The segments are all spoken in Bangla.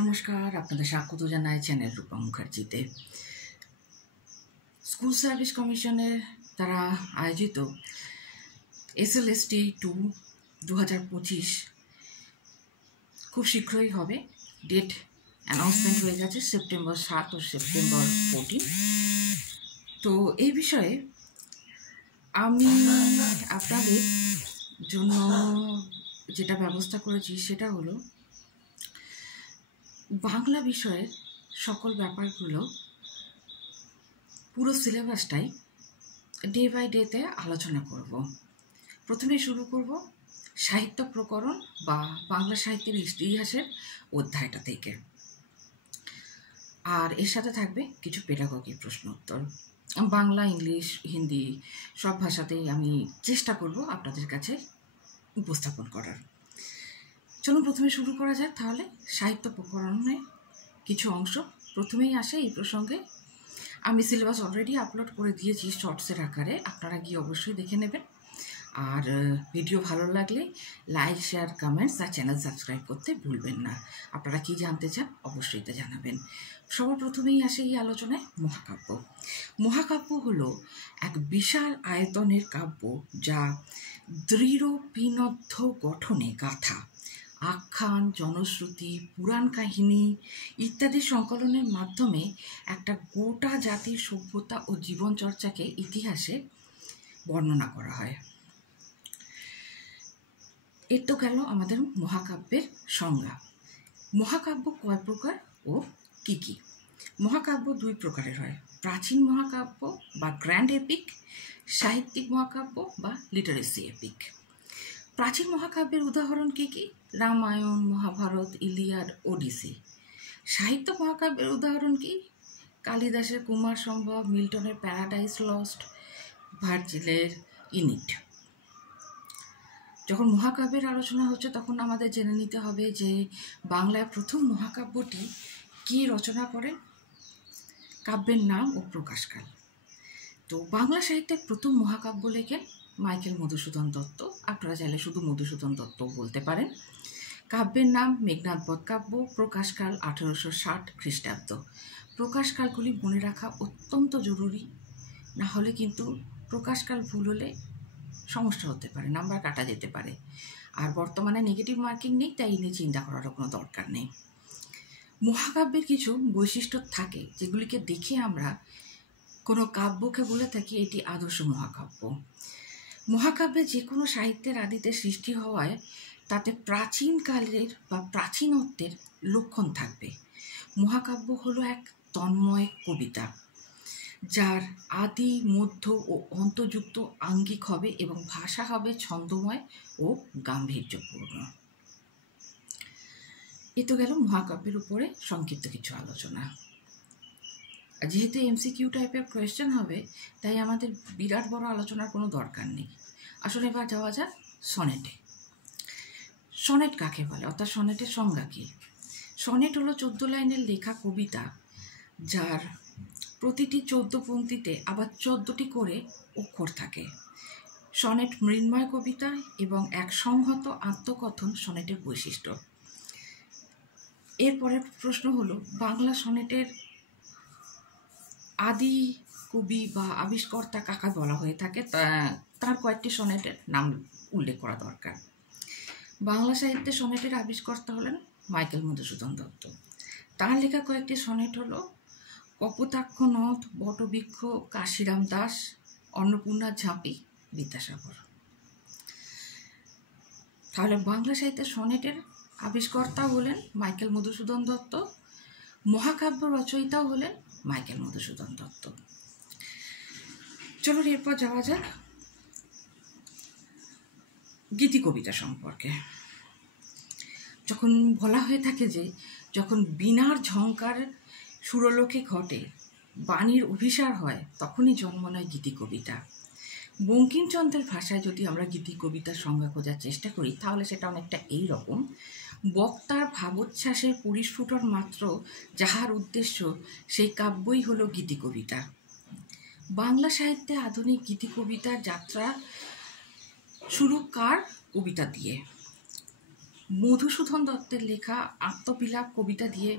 নমস্কার, আপনাদের স্বাগত জানাই চ্যানেল রূপা মুখার্জিতে। স্কুল সার্ভিস কমিশনের দ্বারা আয়োজিত SLST 2025 খুব শীঘ্রই হবে। ডেট অ্যানাউন্সমেন্ট হয়ে গেছে, সেপ্টেম্বর 7 ও সেপ্টেম্বর 14। তো এই বিষয়ে আমি আপনাদের জন্য যেটা ব্যবস্থা করেছি সেটা হলো বাংলা বিষয়ের সকল ব্যাপারগুলো, পুরো সিলেবাসটাই ডে বাই ডেতে আলোচনা করব। প্রথমে শুরু করব সাহিত্য প্রকরণ বা বাংলা সাহিত্যের ইতিহাসের অধ্যায়টা থেকে, আর এর সাথে থাকবে কিছু পেডাগোগি প্রশ্ন উত্তর। বাংলা, ইংলিশ, হিন্দি সব ভাষাতেই আমি চেষ্টা করব আপনাদের কাছে উপস্থাপন করার। চলুন প্রথমে শুরু করা যাক তাহলে। সাহিত্য প্রকরণে কিছু অংশ প্রথমেই আসে এই প্রসঙ্গে। আমি সিলেবাস অলরেডি আপলোড করে দিয়েছি শর্টসের আকারে, আপনারা গিয়ে অবশ্যই দেখে নেবেন। আর ভিডিও ভালো লাগলে লাইক, শেয়ার, কমেন্টস আর চ্যানেল সাবস্ক্রাইব করতে ভুলবেন না। আপনারা কি জানতে চান অবশ্যই তা জানাবেন। সবার প্রথমেই আসে এই আলোচনায় মহাকাব্য। মহাকাব্য হলো এক বিশাল আয়তনের কাব্য যা দৃঢ় পিনদ্ধ গঠনে গাথা, আখ্যান, জনশ্রুতি, পুরাণ কাহিনী ইত্যাদি সংকলনের মাধ্যমে একটা গোটা জাতির সভ্যতা ও জীবনচর্চাকে ইতিহাসে বর্ণনা করা হয়। এর তো গেল আমাদের মহাকাব্যের সংজ্ঞা। মহাকাব্য কয় প্রকার ও কি কি? মহাকাব্য দুই প্রকারের হয়: প্রাচীন মহাকাব্য বা গ্র্যান্ড এপিক, সাহিত্যিক মহাকাব্য বা লিটারেসি এপিক। প্রাচীন মহাকাব্যের উদাহরণ কি কি? রামায়ণ, মহাভারত, ইলিয়াড, ওডিসি। সাহিত্য মহাকাব্যের উদাহরণ কি? কালিদাসের কুমার সম্ভব, মিল্টনের প্যারাডাইস লস্ট, ভার্জিলের ইনিড। যখন মহাকাব্যের আলোচনা হচ্ছে তখন আমাদের জেনে নিতে হবে যে বাংলায় প্রথম মহাকাব্যটি কে রচনা করেন, কাব্যের নাম ও প্রকাশকাল। তো বাংলা সাহিত্যের প্রথম মহাকাব্য লেখেন মাইকেল মধুসূদন দত্ত। আপনারা চাইলে শুধু মধুসূদন দত্ত বলতে পারেন। কাব্যের নাম মেঘনাদ বধ কাব্য, প্রকাশকাল 1860 খ্রিস্টাব্দ। প্রকাশকালগুলি মনে রাখা অত্যন্ত জরুরি, না হলে কিন্তু প্রকাশকাল ভুল হলে সমস্যা হতে পারে, নাম্বার কাটা যেতে পারে। আর বর্তমানে নেগেটিভ মার্কিং নেই, তাই নিয়ে চিন্তা করারও কোনো দরকার নেই। মহাকাব্যের কিছু বৈশিষ্ট্য থাকে যেগুলিকে দেখে আমরা কোনো কাব্যকে বলে থাকি এটি আদর্শ মহাকাব্য। মহাকাব্যে যে কোনো সাহিত্যের আদিতে সৃষ্টি হওয়ায় তাতে প্রাচীনকালের বা প্রাচীনত্বের লক্ষণ থাকবে। মহাকাব্য হলো এক তন্ময় কবিতা যার আদি, মধ্য ও অন্তযুক্ত আঙ্গিক হবে এবং ভাষা হবে ছন্দময় ও গাম্ভীর্যপূর্ণ। এ তো গেল মহাকাব্যের উপরে সংক্ষিপ্ত কিছু আলোচনা। যেহেতু MCQ টাইপের কোয়েশ্চেন হবে, তাই আমাদের বিরাট বড় আলোচনার কোনো দরকার নেই। আসলে এবার যাওয়া যাক সনেটে। সনেট কাকে বলে, অর্থাৎ সনেটের সংজ্ঞা কী? সনেট হলো 14 লাইনের লেখা কবিতা যার প্রতিটি 14 পংক্তিতে আবার 14টি করে অক্ষর থাকে। সনেট মৃন্ময় কবিতা এবং এক সংহত আত্মকথন সনেটের বৈশিষ্ট্য। এরপরের প্রশ্ন হলো বাংলা সনেটের আদি কবি বা আবিষ্কর্তা কাকে বলা হয়ে থাকে, তার কয়েকটি সনেটের নাম উল্লেখ করা দরকার। বাংলা সাহিত্যে সনেটের আবিষ্কর্তা হলেন মাইকেল মধুসূদন দত্ত। তার লেখা কয়েকটি সনেট হলো কপোতাক্ষ নদ, বটবৃক্ষ, কাশিরাম দাস, অন্নপূর্ণা ঝাঁপি, বিদ্যাসাগর। তাহলে বাংলা সাহিত্যের সনেটের আবিষ্কর্তা হলেন মাইকেল মধুসূদন দত্ত, মহাকাব্য রচয়িতাও হলেন মাইকেল মধুসূদন দত্ত। চলুন এরপর যাওয়া যাক গীতি কবিতা সম্পর্কে। যখন বলা হয়ে থাকে যে যখন বীণার ঝঙ্কার সুরলোকে ঘটে, বাণীর অভিসার হয়, তখনই জন্ম নেয় গীতি কবিতা। বঙ্কিমচন্দ্রের ভাষায় যদি আমরা গীতি কবিতার সংজ্ঞা খোঁজার চেষ্টা করি তাহলে সেটা অনেকটা এই রকম: বক্তার ভাবোচ্ছ্বাসের পরিস্ফুটন মাত্র যাহার উদ্দেশ্য, সেই কাব্যই হলো গীতি কবিতা। বাংলা সাহিত্যে আধুনিক গীতি কবিতার যাত্রা শুরু কার কবিতা দিয়ে? মধুসূদন দত্তের লেখা আত্মবিলাপ কবিতা দিয়ে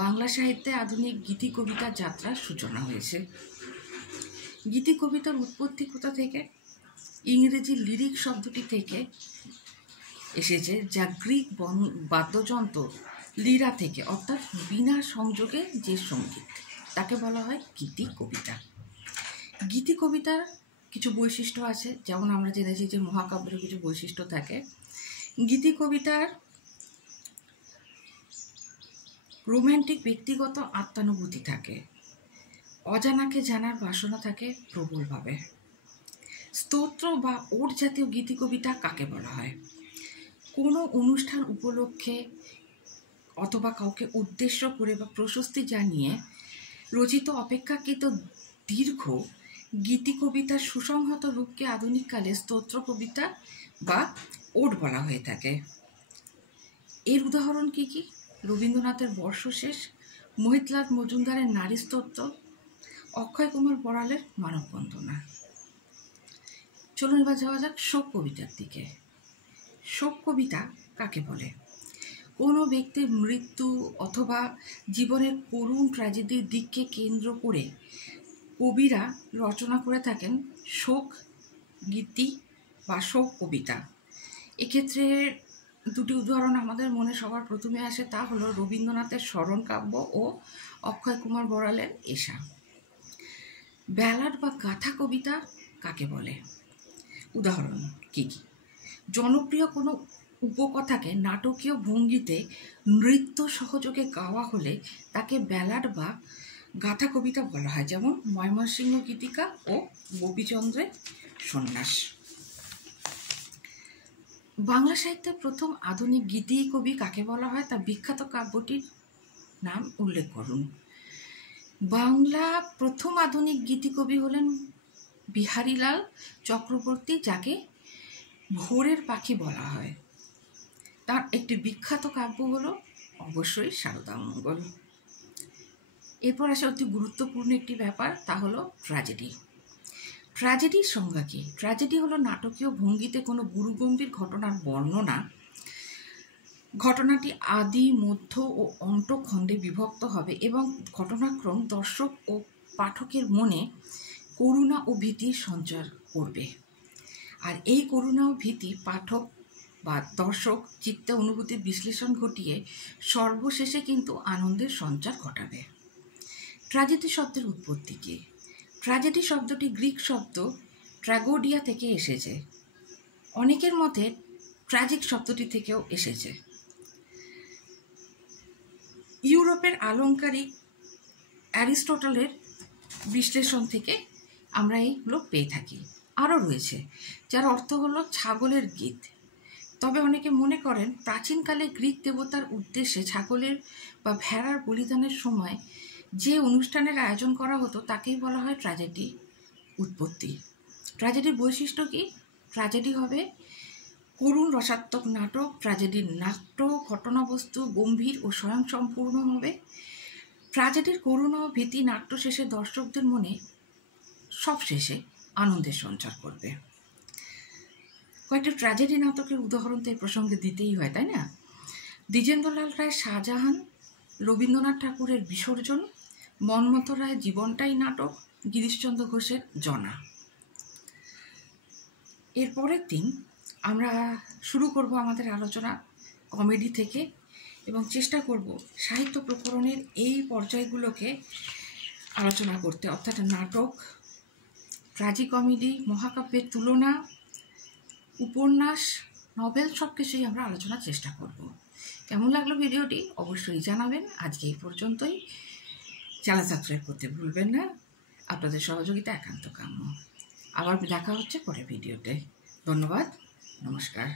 বাংলা সাহিত্যে আধুনিক গীতি কবিতার যাত্রার সূচনা হয়েছে। গীতি কবিতার উৎপত্তি কোথা থেকে? ইংরেজি লিরিক শব্দটি থেকে এসেছে, যা গ্রিক বাদ্যযন্ত্র লিরা থেকে, অর্থাৎ বিনা সংযোগে যে সঙ্গীত, তাকে বলা হয় গীতি কবিতা। গীতি কবিতার কিছু বৈশিষ্ট্য আছে, যেমন আমরা জেনেছি যে মহাকাব্যের কিছু বৈশিষ্ট্য থাকে। গীতি কবিতার রোম্যান্টিক ব্যক্তিগত আত্মানুভূতি থাকে, অজানাকে জানার বাসনা থাকে প্রবলভাবে। স্তোত্র বা ওট জাতীয় গীতি কবিতা কাকে বলা হয়? কোনো অনুষ্ঠান উপলক্ষে অথবা কাউকে উদ্দেশ্য করে বা প্রশস্তি জানিয়ে রচিত অপেক্ষাকৃত দীর্ঘ গীতি কবিতার সুসংহত রূপকে আধুনিককালে স্তোত্র কবিতা বা ওট বলা হয়ে থাকে। এর উদাহরণ কি কি? রবীন্দ্রনাথের বর্ষশেষ, মোহিতলাল মজুমদারের নারী স্তোত্র, অক্ষয় কুমার বড়ালের মানববন্দনা। চলুন এবার যাওয়া যাক শোক কবিতার দিকে। শোক কবিতা কাকে বলে? কোনো ব্যক্তির মৃত্যু অথবা জীবনের করুণ ট্র্যাজেডির দিককে কেন্দ্র করে কবিরা রচনা করে থাকেন শোক গীতি বা শোক কবিতা। এক্ষেত্রে দুটি উদাহরণ আমাদের মনে সবার প্রথমে আসে, তা হলো রবীন্দ্রনাথের স্মরণ কাব্য ও অক্ষয় কুমার বড়ালের এশা। ব্যালাড বা গাথা কবিতা কাকে বলে? উদাহরণ কি কি? জনপ্রিয় কোনো উপকথাকে নাটকীয় ভঙ্গিতে নৃত্য সহযোগে গাওয়া হলে তাকে ব্যালাড বা গাথা কবিতা বলা হয়, যেমন ময়মনসিংহ গীতিকা ও গোপীচন্দ্রের সন্ন্যাস। বাংলা সাহিত্যের প্রথম আধুনিক গীতি কবি কাকে বলা হয়, তার বিখ্যাত কাব্যটির নাম উল্লেখ করুন। বাংলা প্রথম আধুনিক গীতি কবি হলেন বিহারীলাল চক্রবর্তী, যাকে ভোরের পাখি বলা হয়। তার একটি বিখ্যাত কাব্য হলো অবশ্যই সারদামঙ্গল। এরপর আসে অতি গুরুত্বপূর্ণ একটি ব্যাপার, তা হলো ট্র্যাজেডি। ট্র্যাজেডির সংজ্ঞা কি? ট্র্যাজেডি হলো নাটকীয় ভঙ্গিতে কোনো গুরুগম্ভীর ঘটনার বর্ণনা। ঘটনাটি আদি, মধ্য ও অন্ত খণ্ডে বিভক্ত হবে এবং ঘটনাক্রম দর্শক ও পাঠকের মনে করুণা ও ভীতির সঞ্চার করবে। আর এই করুণা ও ভীতি পাঠক বা দর্শক চিত্তে অনুভূতির বিশ্লেষণ ঘটিয়ে সর্বশেষে কিন্তু আনন্দের সঞ্চার ঘটাবে। ট্র্যাজেডি শব্দের উৎপত্তি কি? ট্র্যাজেডি শব্দটি গ্রিক শব্দ ট্র্যাগোডিয়া থেকে এসেছে। অনেকের মতে ট্র্যাজিক শব্দটি থেকেও এসেছে। ইউরোপের আলংকারিক অ্যারিস্টটলের বিশ্লেষণ থেকে আমরা এইগুলো পেয়ে থাকি। আরও রয়েছে যার অর্থ হলো ছাগলের গীত। তবে অনেকে মনে করেন প্রাচীনকালে গ্রিক দেবতার উদ্দেশ্যে ছাগলের বা ভেড়ার বলিদানের সময় যে অনুষ্ঠানের আয়োজন করা হতো তাকেই বলা হয় ট্র্যাজেডি উৎপত্তি। ট্র্যাজেডির বৈশিষ্ট্য কি? ট্র্যাজেডি হবে করুণ রসাত্মক নাটক। ট্র্যাজেডির নাট্য ঘটনাবস্তু গম্ভীর ও স্বয়ংসম্পূর্ণ হবে। ট্র্যাজেডির করুণা ও ভীতি নাট্য শেষে দর্শকদের মনে সবশেষে আনন্দের সঞ্চার করবে। কয়েকটি ট্র্যাজেডি নাটকের উদাহরণ তো এই প্রসঙ্গে দিতেই হয়, তাই না? দ্বিজেন্দ্রলাল রায়ের শাহজাহান, রবীন্দ্রনাথ ঠাকুরের বিসর্জন, মন্মথ রায়ের জীবনটাই নাটক, গিরিশচন্দ্র ঘোষের জনা। এর পরের দিন আমরা শুরু করব আমাদের আলোচনা কমেডি থেকে এবং চেষ্টা করব সাহিত্য প্রকরণের এই পর্যায়গুলোকে আলোচনা করতে, অর্থাৎ নাটক, ট্র্যাজিকমেডি, মহাকাব্যের তুলনা, উপন্যাস, নভেল, সব কিছুই আমরা আলোচনার চেষ্টা করব। কেমন লাগলো ভিডিওটি অবশ্যই জানাবেন। আজকে এই পর্যন্তই। চ্যানেল সাবস্ক্রাইব করতে ভুলবেন না। আপনাদের সহযোগিতা একান্ত কাম্য। আবার দেখা হচ্ছে পরের ভিডিওতে। ধন্যবাদ, নমস্কার।